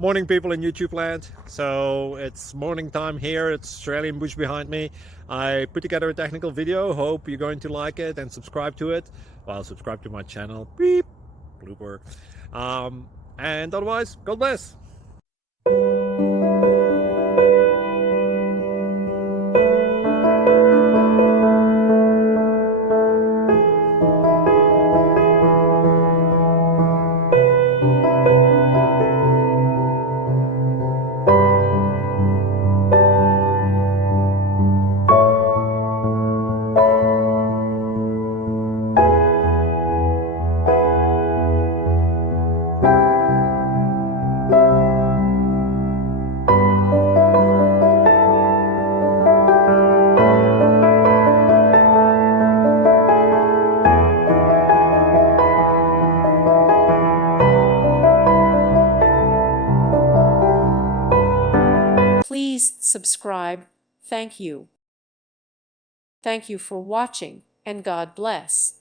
Morning, people in YouTube land. So it's morning time here. It's Australian bush behind me. I put together a technical video. Hope you're going to like it and subscribe to it. Well, subscribe to my channel. Beep, blooper. And otherwise, God bless. Please subscribe. Thank you. Thank you for watching, and God bless.